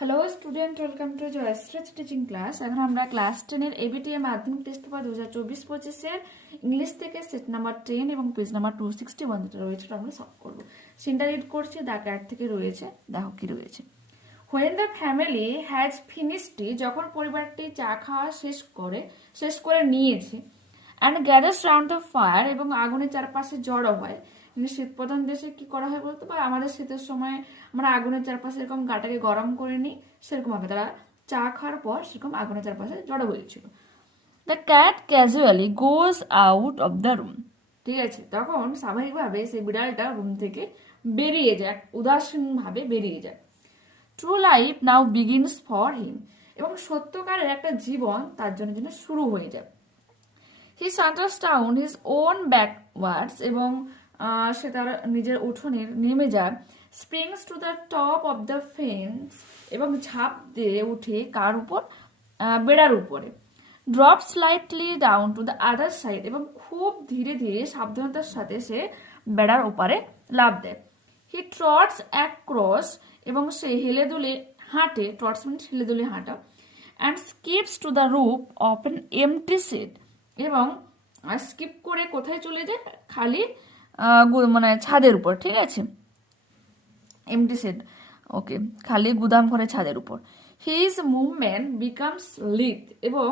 Hello student, welcome to Joyshree teaching class. এখন আমরা class 10 ABTA Madhyamik test paper 2024-25 English থেকে set number 10 এবং page number 261 যেটা রয়েছে আমরা সলভ করবো। সিনটা রিড করছি, দাগ 8 থেকে রয়েছে, দেখো কি রয়েছে। When the family has finished, যখন পরিবারটি চা খাওয়া শেষ করে নিয়েছে, and gathers round the fire, এবং আগুনের চারপাশে জড়ো হয়। শীত প্রধান দেশে কি করা হয় বলতো, বা আমাদের শীতের সময় আমরা আগুনের চারপাশে এরকম গাটাকে গরম করে নিই, সেরকম ভাবে তারা চা খাওয়ার পর সেরকম আগুনের চারপাশে জড়ো হয়েছিল। The cat casually goes out of the room. ঠিক আছে, তখন স্বাভাবিকভাবে সেই বিড়ালটা রুম থেকে বেরিয়ে যায়, উদাসীনভাবে বেরিয়ে যায়। True life now begins for him, এবং সত্যকারের একটা জীবন তার জন্য শুরু হয়ে যায়। হি saunters down his on backwards, এবং সে তার নিজের উঠোনে নেমে যায়। Springs to the top of the fence, এবং ঝাঁপ দিয়ে উঠে কার উপর, বেড়ার উপরে। Drop slightly down to the other side, এবং খুব ধীরে ধীরে সাবধানতার সাথে সে বেড়ার ওপারে লাফ দেয়। হি ট্রটস অ্যাক্রস, এবং সে হেলে দুলে হাঁটে, ট্রটস মিনস হেলে দুলে হাঁটা। And skips to the roof of an empty shed, এবং স্কিপ করে কোথায় চলে যায়, খালি মানে ছাদের উপর। ঠিক আছে, এমটি সেট, ওকে, খালি গুদাম ঘরে ছাদের উপর। হিজ মুভমেন্ট বিকামস লিথ, এবং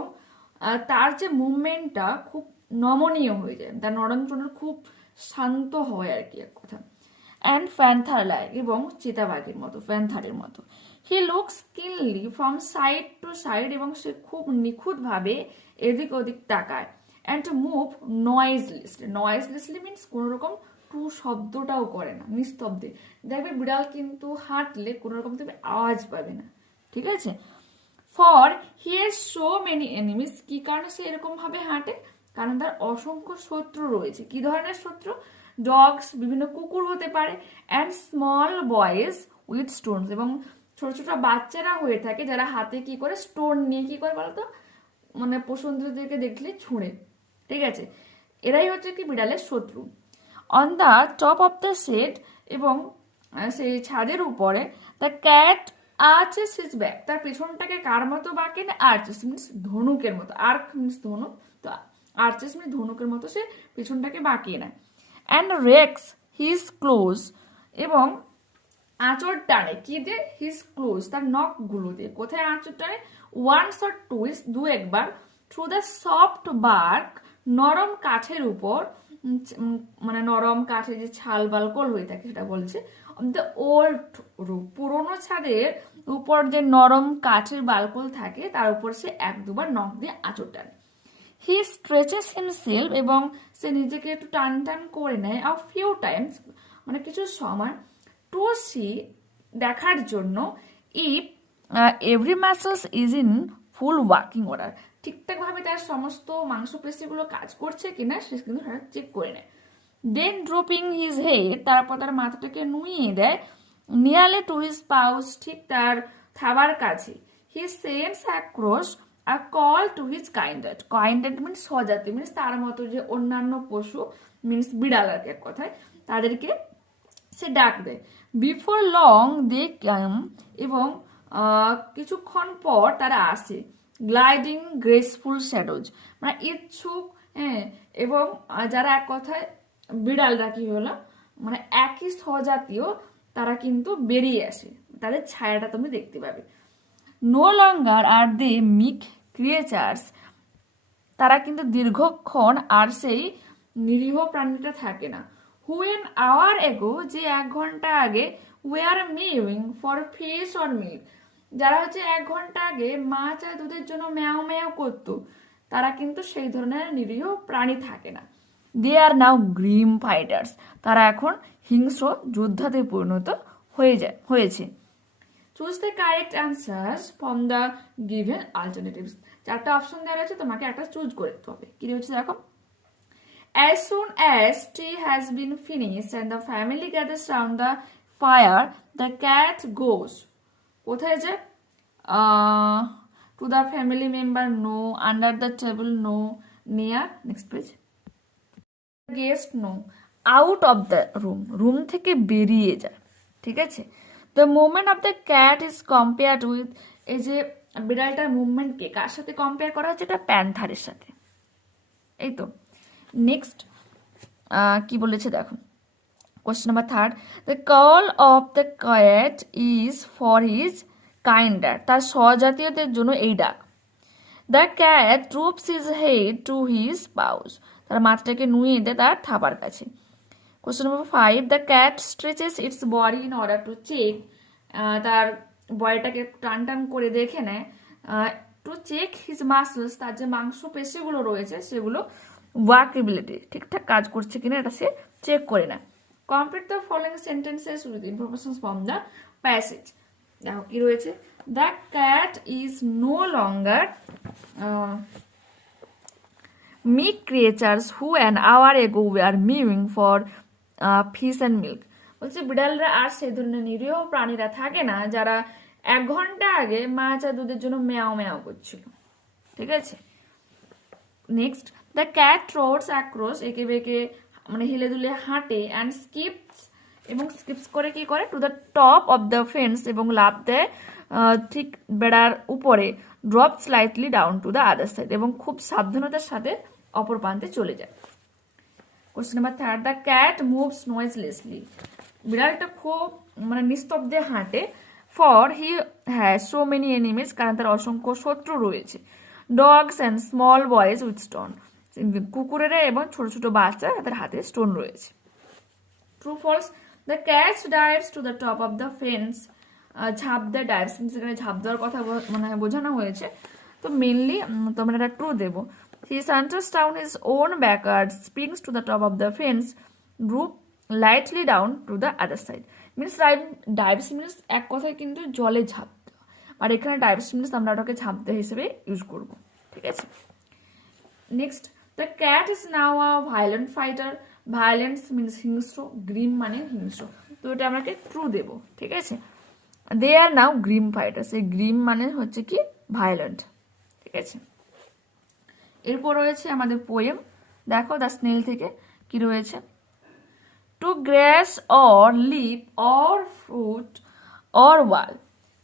তার যে মুভমেন্টটা খুব নমনীয় হয়ে যায়, তার নরম খুব শান্ত হয় আর কি, এক কথা। অ্যান্ড ফ্যান্থার লাইক, এবং চিতাবাঘের মতো, ফ্যান্থারের মতো। হি লুকস কিনলি ফ্রম সাইড টু সাইড, এবং সে খুব নিখুঁতভাবে এদিক ওদিক তাকায়। অ্যান্ড মুভ নয়েজলেসলি মিনস কোনো রকম টু শব্দটাও করে না, নিস্তব্ধে। দেখবে বিড়াল কিন্তু হাঁটলে কোনো রকম তুমি আওয়াজ পাবে না, ঠিক আছে। For he has so many enemies, কি কারণে সে এরকম ভাবে হাঁটে, কারণ তার অসংখ্য শত্রু রয়েছে। কি ধরনের শত্রু? ডগস, বিভিন্ন কুকুর হতে পারে, and small boys with Stones, এবং ছোট ছোট বাচ্চারা হয়ে থাকে যারা হাতে কি করে, স্টোন নিয়ে কি করে বলতো, মানে পশুদেরকে দেখলে ছুঁড়ে। ঠিক আছে, এরাই হচ্ছে কি বিড়ালের শত্রু। On the top of the shed, এবং সেই ছাদের উপরে, the cat arches his back, তার পেছনটাকে কার মতো বাঁকে না, আর্চেস মিনস ধনুকের মতো, আর্ক মিনস ধনুক, তো আর্চেস মিনস ধনুকের মতো সে পেছনটাকে বাঁকিয়ে নেয়। অ্যান্ড রেক্স হিজ ক্লোজ, এবং আঁচড় টানে, কি দিয়ে, হিজ ক্লোজ, তার নখগুলো দিয়ে। কোথায় আঁচড় টানে? ওয়ান্স অর টুইস, দু একবার। থ্রু দ্য সফট বার্ক, নরম কাঠের উপর, মানে নরম কাঠের যে ছাল বালকল হয়ে থাকে সেটা বলছে। দ্য ওল্ড রুফ, পুরোনো ছাদের উপর যে নরম কাঠের বালকল থাকে তার উপর সে এক দুবার নখ দিয়ে আঁচড় টানে। হি স্ট্রেচেস হিমসেলফ, এবং সে নিজেকে একটু টান টান করে নেয়, আ ফিউ টাইমস, মানে কিছু সময়। টু সি, দেখার জন্য। If every muscles is in full working order, ঠিকঠাক ভাবে তার সমস্ত মাংসপেশিগুলো কাজ করছে কিনা সে কিন্তু চেক করে নেয়। দেন ড্রপিং হিজ হেড, তারপর তার মাথাটাকে নুইয়ে দেয়। নিয়ারলি টু হিজ পাউচ, ঠিক তার থাবার কাছে। He sends across a call to his kindred means স্বজাতি, মিনস তার মতো যে অন্যান্য পশু, মিনস বিড়াল আর কি এক কথায়, তাদেরকে সে ডাক দেয়। বিফোর লং দে কাম, এবং কিছুক্ষণ পর তারা আসে। গ্লাইডিং গ্রেসফুল শ্যাডোজ, মানে ইচ্ছুক, হ্যাঁ, এবং যারা এক কথায় বিড়ালরা কি হলো, মানে একই স্বজাতীয়, তারা কিন্তু বেরিয়ে আসে, তাদের ছায়াটা তুমি দেখতে পাবে। নো লঙ্গার আর দে মিক ক্রিয়েচার্স, তারা কিন্তু দীর্ঘক্ষণ আর সেই নিরীহ প্রাণীটা থাকে না। হুয়েন আওয়ার এগো, যে 1 ঘন্টা আগে, were mewing for fish or milk, যারা হচ্ছে 1 ঘন্টা আগে মাছ আর দুধের জন্য ম্যাও ম্যাও করতো, তারা কিন্তু সেই ধরনের নিরীহ প্রাণী থাকে না। দে আর নাও গ্রিম ফাইটার্স, তারা এখন হিংস্র যোদ্ধাতে পরিণত হয়েছে। Choose the correct answers from the given alternatives, 4টা অপশন দেওয়া রয়েছে, তোমাকে একটা চুজ করতে হবে। কি রয়েছে দেখো। As soon as tea has been finished and the family gathers round the fire, the cat goes. কোথায় যায়? To the family member, no. Under the table, no. Near, next page. Guest, no. Out of the room, room থেকে বেরিয়ে যায়। ঠিক আছে, the movement of the cat is compared with, এই যে বিড়ালটার মুভমেন্টকে কার সাথে কম্পেয়ার করা হচ্ছে, এটা প্যান্থারের সাথে। এই তো নেক্সট কি বলেছে দেখো, question number 3, the call of the cat is for his kinder, তার স্বজাতীয়দের জন্য এই ডাক। The cat droops his head to his paws, তার মাথাটাকে নুয়ে দেয় তার থাবার কাছে। Question number 5, the cat stretches its body in order to check, তার বডিটাকে টান টান করে দেখে নেয়, টু চেক হিজ মাসলস, তার যে মাংস পেশিগুলো রয়েছে সেগুলো ওয়ার্কেবিলিটি, ঠিকঠাক কাজ করছে কিনা এটা সে চেক করে নেয়। Complete the following sentences with information from the passage. দেখো কি রয়েছে, the cat is no longer meek creatures who an hour ago were mewing for fish and milk, বলছে বিড়ালরা আর সেই ধরনের নিরীহ প্রাণীরা থাকে না যারা 1 ঘন্টা আগে মাছ আর দুধের জন্য ম্যাও ম্যাও করছিল। ঠিক আছে, নেক্সট, দ্য ক্যাট ট্রটস অ্যাক্রস, একে বেঁকে মানে হেলে দুলে হাঁটে, অ্যান্ড স্কিপস, এবং স্কিপস করে কি করে, to the top of the fence, এবং লাফ দেয় ঠিক বেড়ার উপরে, drop slightly down to the other side, এবং খুব সাবধানতার সাথে অপর প্রান্তে চলে যায়। Question number 3, the cat moves noiselessly, বিড়ালটা খুব মানে নিস্তব্ধে হাঁটে, for he has so many enemies, কারণ তার অসংখ্য শত্রু রয়েছে, dogs and small boys with stone, কুকুরেরা এবং ছোট ছোট বাচ্চা তাদের হাতে স্টোন রয়েছে। True false, the cat dives to the top of the fence, ঝাঁপ দেয়, ডাইভস সেখানে ঝাঁপ দেওয়ার কথা মানে বোঝানো হয়েছে, তো মেনলি তোমরা এটা ট্রু দেবো। He saunters down his own backward, springs to the top of the fence, droop lightly down to the other side. Means dives means এক কথায় কিন্তু জলে ঝাঁপ দেওয়া, আর এখানে ডাইভস মিনস আমরা ওটাকে ঝাঁপ দেওয়া হিসেবে ইউজ করব। ঠিক আছে, next, the cat is now a violent fighter, violence means হিংস্র, গ্রিম মানে হিংস্র, তো এটা আমাকে ট্রু দেব। ঠিক আছে, দে আর নাও গ্রিম ফাইটার্স, এই গ্রিম মানে হচ্ছে কি ভায়োলেন্ট। ঠিক আছে, এরপর রয়েছে আমাদের পোয়েম, দেখো দ্য স্নেল থেকে কি রয়েছে, to grass or leaf or fruit or wall,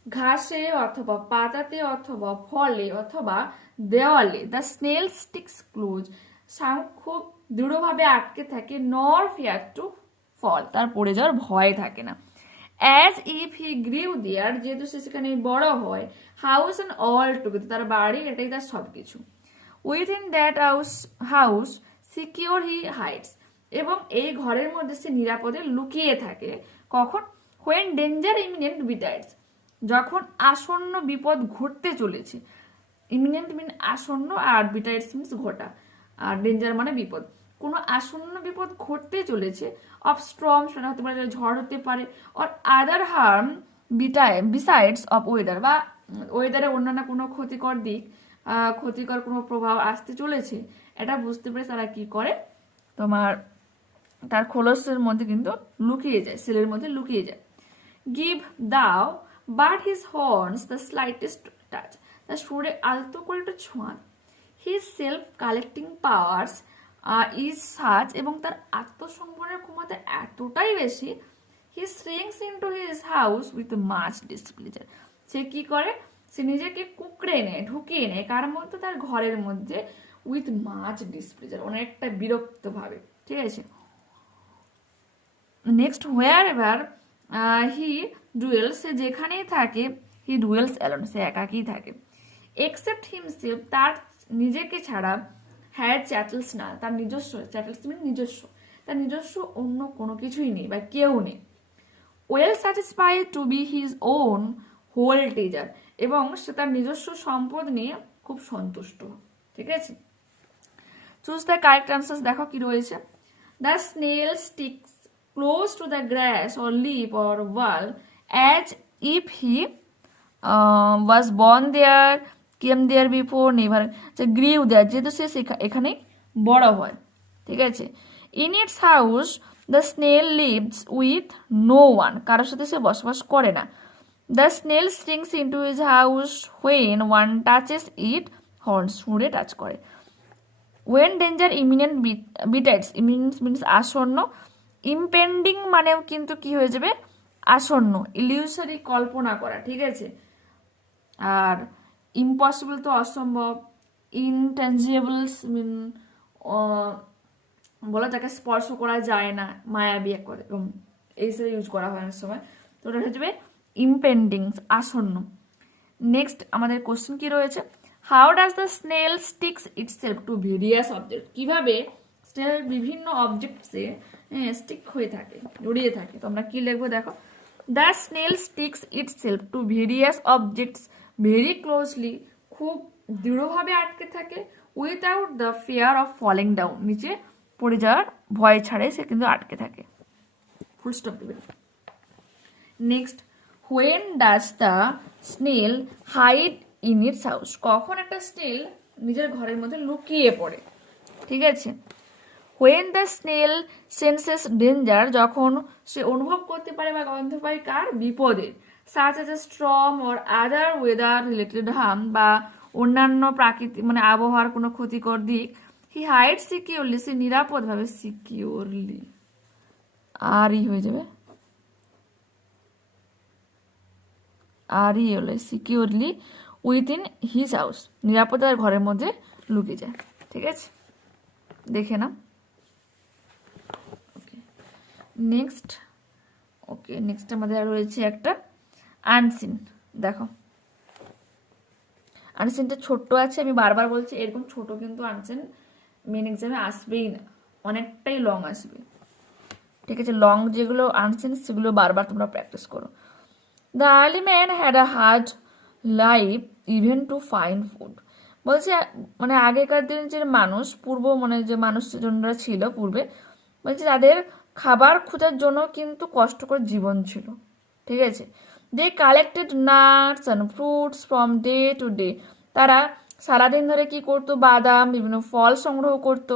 ঘাসে অথবা পাতাতে অথবা ফলে অথবা দেওয়ালে, দ্য স্নেল স্টিক্স ক্লোজ, শামুক খুব দৃঢ়ভাবে আটকে থাকে, নর ফিয়ার টু ফল, তার পড়ে যাওয়ার ভয় থাকে না, অ্যাজ ইফ হি গ্রিউ দেয়ার, যেহেতু সে সেখানে বড় হয়, হাউস অ্যান্ড অল টুগেদার, তার বাড়ি এটাই তার সব কিছু, within that house secure he hides, এবং এই ঘরের মধ্যে সে নিরাপদে লুকিয়ে থাকে, কখন, হোয়েন ডেঞ্জার ইমিনেন্ট বিটাইডস, যখন আসন্ন বিপদ ঘটতে চলেছে, ইমিনেন্ট মিন আসন্ন, আর বিটাইডস মিনস ঘটা, আর ডেঞ্জার মানে বিপদ, কোনো আসন্ন বিপদ ঘটতে চলেছে, অফ স্ট্রম সেটা হতে পারে, ঝড় হতে পারে, or other harm besides of weather, বা ওয়েদারের অন্যান্য কোনো ক্ষতিকর দিক, ক্ষতিকর কোনো প্রভাব আসতে চলেছে, এটা বুঝতে পেরে তারা কি করে, তোমার তার খোলসের মধ্যে কিন্তু লুকিয়ে যায়, সেলের মধ্যে লুকিয়ে যায়। গিভ দাও but his horns the slightest touch, তার সুরে আলতো করে একটু ছোঁয়ান, his self collecting powers is such, এবং তার আত্মসংবরণের ক্ষমতা এতটাই বেশি, he shrinks into his house with much displeasure, সে কি করে, সে নিজেকে কুকড়ে নেয়, ঢুকিয়ে নেয় কার মধ্যে, তার ঘরের মধ্যে, উইথ মাচ ডিসপ্লেজার, অনেকটা বিরক্ত ভাবে। ঠিক আছে, next, wherever he dwells, সে যেখানেই থাকে, হি ডুয়েলস অ্যালোন, সে একাকই থাকে, এক্সেপ্ট হিমসেলফ, তার নিজেকে ছাড়া, হ্যাড চ্যাটেলস না, তার নিজস্ব, চ্যাটেলস মানে নিজস্ব, তার নিজস্ব অন্য কোনো কিছুই নেই বা কেউ নেই, well satisfied to be his own whole treasure, এবং সে তার নিজস্ব সম্পদ নিয়ে খুব সন্তুষ্ট। ঠিক আছে, চুজ দ্য কারেক্ট আনসার, দেখো কি রয়েছে, the snail sticks close to the grass or leaf or wall as if he was born there, came there before, never, grew there, যেহেতু সে এখানেই বড় হয়। ঠিক আছে, in its house the snail lives with no one, কারোর সাথে সে বসবাস করে না, the snail shrinks into his house when one touches it horns, সুরে টাচ করে, when danger imminent betides, imminent means আসন্ন, ইম্পেন্ডিং মানেও কিন্তু কি হয়ে যাবে, আসন্ন, ইলিউশরি কল্পনা করা, ঠিক আছে। আর ইম্পসিবল তো অসম্ভব, ইনটেনজিবলস মিন বলা যাকে স্পর্শ করা যায় না, মায়াবী এক করে এই ইউজ করা হয় অনেক সময়। তো ওটা হচ্ছে ইম্পেন্ডিং, আসন্ন। নেক্সট আমাদের কোশ্চেন কি রয়েছে, how does the snail sticks itself to various object, কিভাবে স্নেল বিভিন্ন অবজেক্টসে স্টিক হয়ে থাকে, জড়িয়ে থাকে। তো আমরা কি লিখবো দেখো, the snail sticks itself to various objects very closely, খুব দৃঢ়ভাবে আটকে থাকে, without the fear of falling down, নিচে পড়ে যাওয়ার ভয় ছাড়ে সে কিন্তু আটকে থাকে, ফুল স্টপ দেবে। Next, when does the snail hide in its house, কখন একটা স্নেল নিজের ঘরের মধ্যে লুকিয়ে পড়ে, ঠিক আছে। When the snail senses danger, যখন সে অনুভব করতে পারে বা গন্ধ পায় কার, বিপদের, such as a storm or other weather related harm, বা অন্যান্য প্রাকৃতিক মানে আবহাওয়ার কোনো ক্ষতিকর দিক, হি হাইড সিকিউরলি, সে নিরাপদভাবে, সিকিউরলি আরই হয়ে যাবে, আরই হলে সিকিউরলি উইথিন হিজ হাউস, নিরাপদে তার ঘরের মধ্যে লুকিয়ে যায়, ঠিক আছে। দেখে না, ওকে। নেক্সট, ওকে, নেক্সট আমাদের রয়েছে একটা আনসিন। দেখো আনসিনটা ছোট্ট আছে, আমি বারবার বলছি এরকম ছোট কিন্তু আনসিন মেন এক্সামে আসবেই না, অনেকটাই লং আসবে, ঠিক আছে। লং যেগুলো আনসিন সেগুলো বারবার তোমরা প্র্যাকটিস করো। The early man had a hard life even to find food, বলছে মানে আগেকার দিন যে মানুষ, পূর্ব মানে যে মানুষজনরা ছিল পূর্বে, বলছে তাদের খাবার খোঁজার জন্য কিন্তু কষ্টকর জীবন ছিল, ঠিক আছে। They collected nuts and fruits from day to day, তারা সারাদিন ধরে কি করতো, বাদাম বিভিন্ন ফল সংগ্রহ করতো।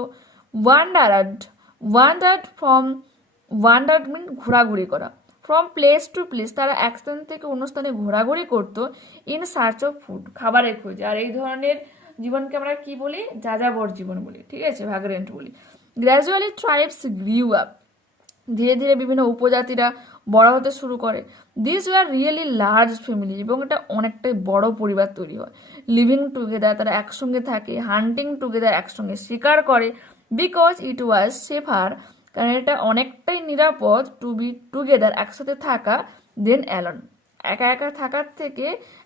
ওয়ান্ডার্ড মিন ঘোরাঘুরি করা, ফ্রম প্লেস টু প্লেস, তারা এক স্থান থেকে অন্য স্থানে ঘোরাঘুরি করতো, ইন সার্চ অফ ফুড, খাবারের খোঁজে। আর এই ধরনের জীবনকে আমরা কি বলি, যাযাবর জীবন বলি, ঠিক আছে, ভাগ্রেন্ট বলি। গ্র্যাজুয়ালি ট্রাইবস গ্রিউ আপ, ধীরে ধীরে বিভিন্ন উপজাতিরা বড় হতে শুরু করে। This were really large family, এবং এটা অনেকটাই বড় পরিবার তৈরি হয়। লিভিং টুগেদার, তারা একসঙ্গে থাকে। হান্টিং টুগেদার, একসঙ্গে শিকার করে। বিকজ ইট ওয়াজ সেফার, কারণ এটা অনেকটাই নিরাপদ, টু বি টুগেদার, একসাথে থাকা, দেন অ্যালন, একা একা থাকার থেকে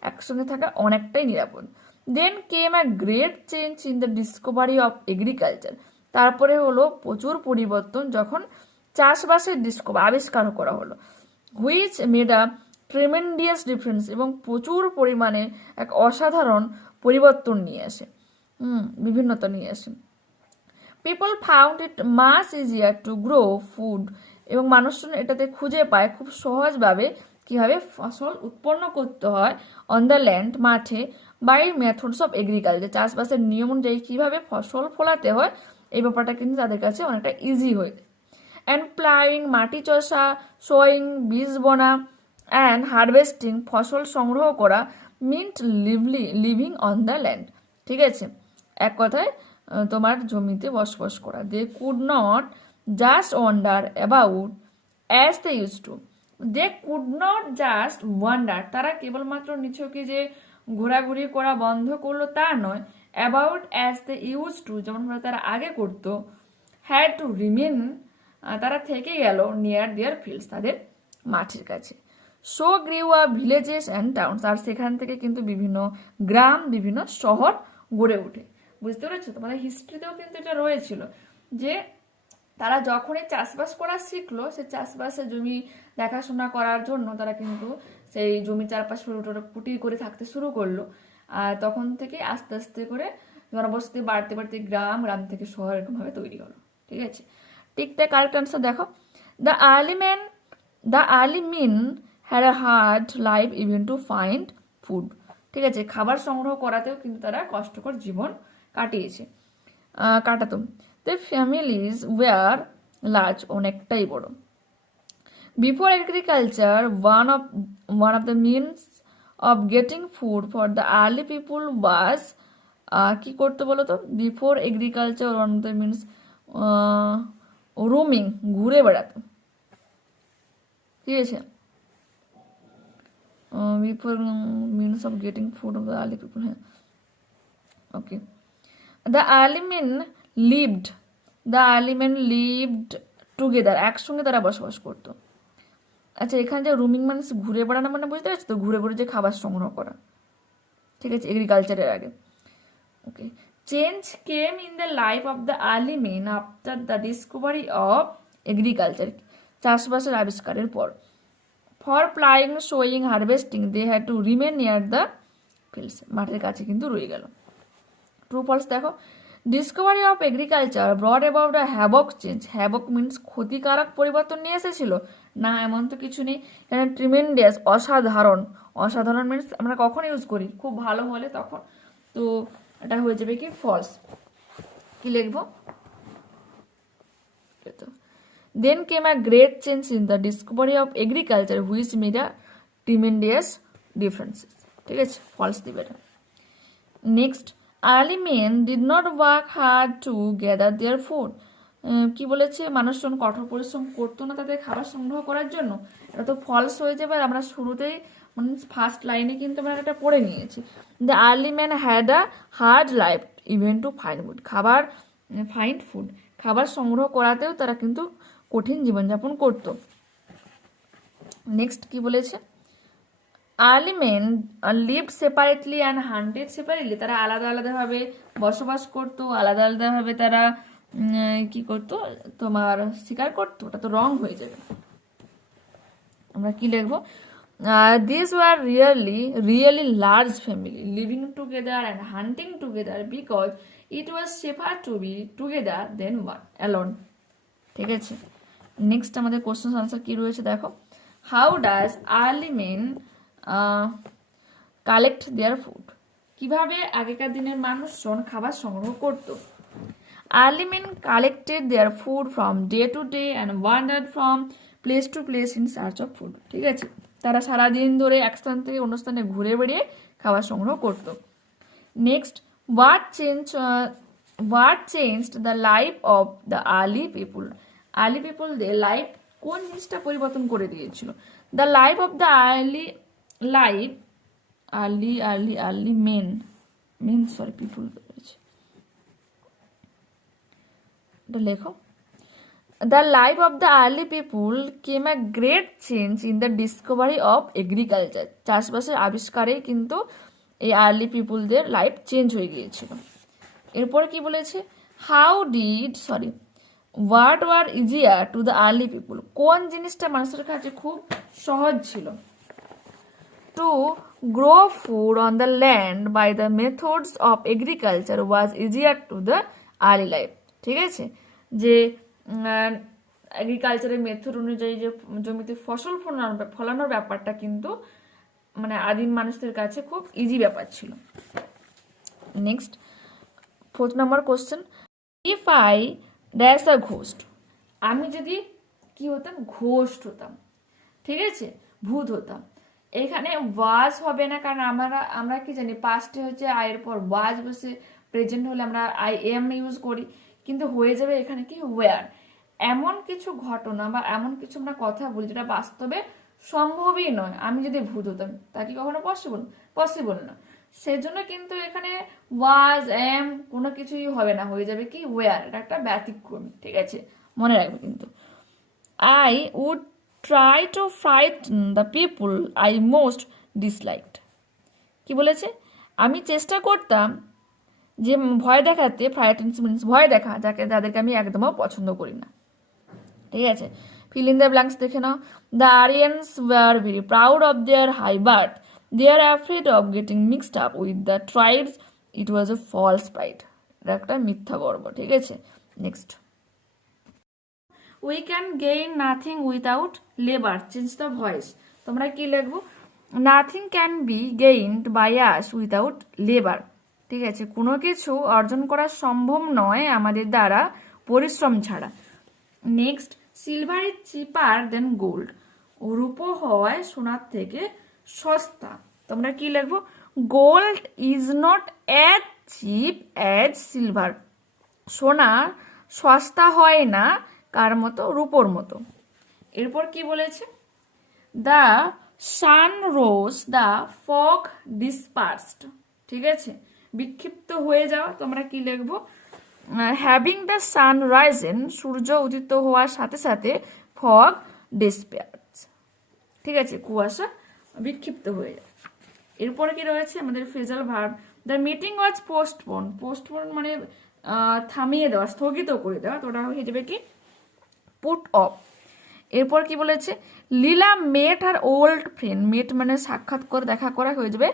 একসঙ্গে থাকা অনেকটাই নিরাপদ। Then came a great change in the discovery of agriculture, তারপরে হলো প্রচুর পরিবর্তন যখন চাষবাসের আবিষ্কার করা হলো। Which made a tremendous difference, এবং প্রচুর পরিমাণে এক অসাধারণ পরিবর্তন নিয়ে আসে, বিভিন্নতা নিয়ে আসে। People found it much easier two grow food, এবং মানুষজন এটাতে খুঁজে পায় খুব সহজভাবে কিভাবে ফসল উৎপন্ন করতে হয়, অন দ্য ল্যান্ড, মাঠে, বাই মেথডস অফ এগ্রিকালচার, চাষবাসের নিয়ম অনুযায়ী কিভাবে ফসল ফলাতে হয়, এই ব্যাপারটা কিন্তু তাদের কাছে অনেকটা ইজি হয়ে যায়। অ্যান্ড প্লাইং, মাটি চষা, সোয়িং, বীজ বোনা, অ্যান্ড হারভেস্টিং, ফসল সংগ্রহ করা, meant living on the land, ঠিক আছে, এক কথায় তোমার জমিতে বসবাস করা। They could not just wander about as they used to, they could not just wander, তারা কেবলমাত্র নিছকে যে ঘোরাঘুরি করা বন্ধ করলো তা নয়, about as they used to, যেমন তারা আগে করতো, হ্যাড টু রিমেন, তারা থেকে গেল, নিয়ার দেয়ার ফিল্ডস, তাদের মাঠের কাছে। So grew a villages and towns, আর সেখান থেকে কিন্তু বিভিন্ন গ্রাম, বিভিন্ন শহর গড়ে ওঠে। বুঝতে পেরেছো, তোমাদের হিস্ট্রিতেও কিন্তু এটা রয়েছিল যে তারা যখনই চাষবাস করা শিখলো, সে চাষবাসের জমি দেখাশোনা করার জন্য তারা কিন্তু সেই জমি চারপাশে কুটি করে থাকতে শুরু করলো। আর তখন থেকে আস্তে আস্তে করে জনবসতি বাড়তে বাড়তে গ্রাম, গ্রাম থেকে শহর এরকমভাবে তৈরি হলো, ঠিক আছে। টিকটা কারেক্ট আনসার দেখো, the early men had a hard life even to find food, ঠিক আছে, খাবার সংগ্রহ করাতেও কিন্তু তারা কষ্টকর জীবন কাটাতো। দ্য ফ্যামিলিজ ওয়ার লার্জ, অনেকটাই বড়। Before agriculture, one of the means of getting food for the early people was, কি করতে বলো তো, before agriculture one of the means roaming, ঘুরে বেড়াতো, ঠিক আছে। before means of getting food of the early people. Okay. The early men lived together. একসঙ্গে তারা বসবাস করতো। আচ্ছা, এখানে যে রুমিং মানে ঘুরে বেড়ানো, মানে বুঝতে পারছো তো, ঘুরে ঘুরে যে খাবার সংগ্রহ করা, ঠিক আছে, এগ্রিকালচারের আগে। Okay, change came in the life of the early men after the discovery of agriculture, চাষবাসের আবিষ্কারের পর। For ploughing, sowing, harvesting they had to remain near the fields, মাঠের কাছে কিন্তু রয়ে গেল। ট্রু ফলস দেখো, discovery of agriculture brought about a havoc change. Havoc means ক্ষতিকারক পরিবর্তন নিয়ে এসেছিল না, এমন তো কিছু নেই। এখানে ট্রিমেন্ডিয়াস, অসাধারণ। অসাধারণ মিনস আমরা কখন ইউজ করি, খুব ভালো হলে তখন। তো এটা হয়ে যাবে কি ফলস। কি লিখবো, then came a great change in the discovery of agriculture which made a tremendous differences, ঠিক আছে, ফলস দিবে এটা। Next, early men did not work hard to gather their food. কি বলেছে, মানুষজন কঠোর পরিশ্রম করতো না তাদের খাবার সংগ্রহ করার জন্য। এটা তো ফলস হয়ে যাবে। আমরা শুরুতেই মানে ফার্স্ট লাইনে কিন্তু আমরা এটা পড়ে নিয়েছি। The early man had a hard life even to find food. খাবার সংগ্রহ করাতেও তারা কিন্তু কঠিন জীবনযাপন করত। নেক্সট কি বলেছে, early men lived separately and hunted separately. তারা আলাদা আলাদাভাবে বসবাস করতো, আলাদা আলাদাভাবে তারা কি করতো, তোমার শিকার করতো। ওটা তো রং হয়ে যাবে। আমরা কি লিখবো, this were really large family living together and hunting together because it was safer to be together than alone, ঠিক আছে। নেক্সট আমাদের কোশ্চেন আনসার কি রয়েছে দেখো, how does early men collect their food. কিভাবে আগেকার দিনের মানুষজন খাবার সংগ্রহ করত। Early men collected their food from day to day and wandered from place to place in search of food, ঠিক আছে। তারা সারাদিন ধরে এক স্থান থেকে অন্য স্থানে ঘুরে বেড়িয়ে খাবার সংগ্রহ করত। Next, what changed the life of the early people. Early পিপুলদের লাইফ কোন জিনিসটা পরিবর্তন করে দিয়েছিল। The life of the people রয়েছে, এটা লেখো। The life of the early people came a great change in the discovery of agriculture. চাষবাসের আবিষ্কারে কিন্তু এই আর্লি পিপুলদের লাইফ চেঞ্জ হয়ে গিয়েছিল। এরপরে কি বলেছে, what were easier to the early people. কোন জিনিসটা মানুষের কাছে খুব সহজ ছিল। To grow food on the land by the methods of agriculture was easier to the early life, ঠিক আছে। যে এগ্রিকালচারের মেথড অনুযায়ী যে জমিতে ফসল ফলানোর ব্যাপারটা কিন্তু মানে আদিম মানুষদের কাছে খুব ইজি ব্যাপার ছিল। Next 4th number question, if I dash a ghost. আমি যদি কি হতাম, ঘোস্ট হতাম, ঠিক আছে, ভূত হতাম। এখানে ওয়াজ হবে না, কারণ আমরা কি জানি পাস্টে হচ্ছে আয়ের পর ওয়াজ বসে, প্রেজেন্ট হলে আমরা আই এম ইউজ করি, কিন্তু হয়ে যাবে এখানে কি ওয়ার। এমন কিছু ঘটনা বা এমন কিছু আমরা কথা বলি যেটা বাস্তবে সম্ভবই নয়। আমি যদি ভূত হতাম, তা কি কখনো পসিবল না। সেজন্য কিন্তু এখানে ওয়াজ এম কোনো কিছুই হবে না, হয়ে যাবে কি ওয়ার। এটা একটা ব্যতিক্রমী, ঠিক আছে, মনে রাখবে কিন্তু। I would try to frighten the people I most disliked. কি বলেছে, আমি চেষ্টা করতাম যে ভয় দেখাতে, ফ্রাইটেন্স মিনস ভয় দেখা, যাদেরকে আমি একদমও পছন্দ করি না, ঠিক আছে। ফিল ইন দ্য ব্ল্যাঙ্কস দেখে নাও। The Aryans were very proud of their high birth, they are afraid of getting mixed up with the tribes, it was a false pride. এটা একটা মিথ্যা গর্ব, ঠিক আছে। Next, we can gain nothing without labour, change the voice. তোমরা কি লিখবো, nothing can be gained by us without labour, ঠিক আছে। কোনো কিছু অর্জন করা সম্ভব নয় আমাদের দ্বারা পরিশ্রম ছাড়া। Next, silver is cheaper than gold. রূপো হয় সোনার থেকে সস্তা। তোমরা কি লিখবো, gold is not as cheap as silver. সোনা সস্তা হয় না কার মতো, রূপোর মতো। এরপর কি বলেছে, the sun rose the fog dispersed, ঠিক আছে, বিক্ষিপ্ত হয়ে যাওয়া, তোমরা কি লিখবো, হ্যাভিং দ্য সান রাইজেন, সূর্য উদিত হওয়ার সাথে সাথে ফগ ডিসপার্স, ঠিক আছে, কুয়াশা বিক্ষিপ্ত হয়ে যায়। এরপরে কি রয়েছে আমাদের phrasal verb, the meeting was postpone, postpone মানে থামিয়ে দেওয়া, স্থগিত করে দেওয়া, তো ওটা হয়ে যাবে কি পুট অফ। এরপর কি বলেছে, লীলা মেট আর ওল্ড ফ্রেন্ড, মেট মানে সাক্ষাৎ করে দেখা করা, হয়ে যাবে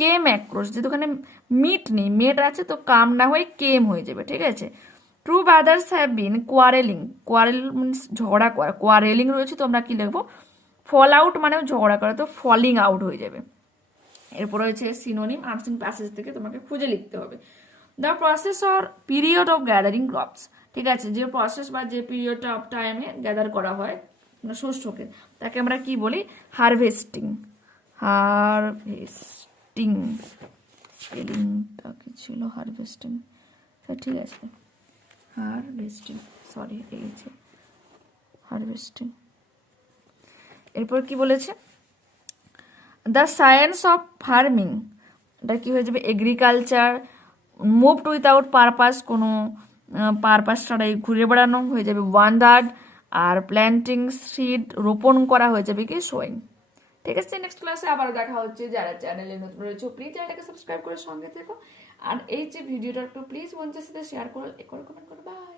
কেম অ্যাক্রস, যেহেতু ওখানে মিট নেই, মেট আছে তো কাম না হয়ে কেম হয়ে যাবে, ঠিক আছে। Two brothers have been quarrelling, quarrel means ঝগড়া করা, কোয়ারেলিং রয়েছে তো আমরা কি লিখবো, ফল আউট মানেও ঝগড়া করা, তো ফলিং আউট হয়ে যাবে। এরপর রয়েছে সিনোনিম, আনসিন প্যাসেজ থেকে তোমাকে খুঁজে লিখতে হবে। The process or period of gathering crops, ঠিক আছে, যে প্রসেস বা যে পিরিয়ডটা অফ টাইমে গ্যাদার করা হয় শস্যকে, তাকে আমরা কি বলি, হারভেস্টিং, হারভেস্টিং, স্পেলিংটা কি ছিল, হারভেস্টিং, ঠিক আছে, হারভেস্টিং, সরি এই যে হারভেস্টিং। এরপর কি বলেছে, দ্য সায়েন্স অফ ফার্মিং, এটা কি হয়ে যাবে, এগ্রিকালচার, মুভড উইথাউট পারপাস, কোনো পারপাস ছাড়াই ঘুরে বেড়ানো, হয়ে যাবে ওয়ান্ডার্ড, আর প্ল্যান্টিং সিড, রোপণ করা, হয়ে যাবে কি সোয়িং। ঠিক আছে, নেক্সট ক্লাসে আবারও দেখা হচ্ছে। যারা চ্যানেলে নতুন রয়েছে প্লিজ চ্যানেলটাকে সাবস্ক্রাইব করে সঙ্গে থেকো, আর এই যে ভিডিওটা একটু প্লিজ বন্ধুদের সাথে শেয়ার করো, কমেন্ট করো। বাই।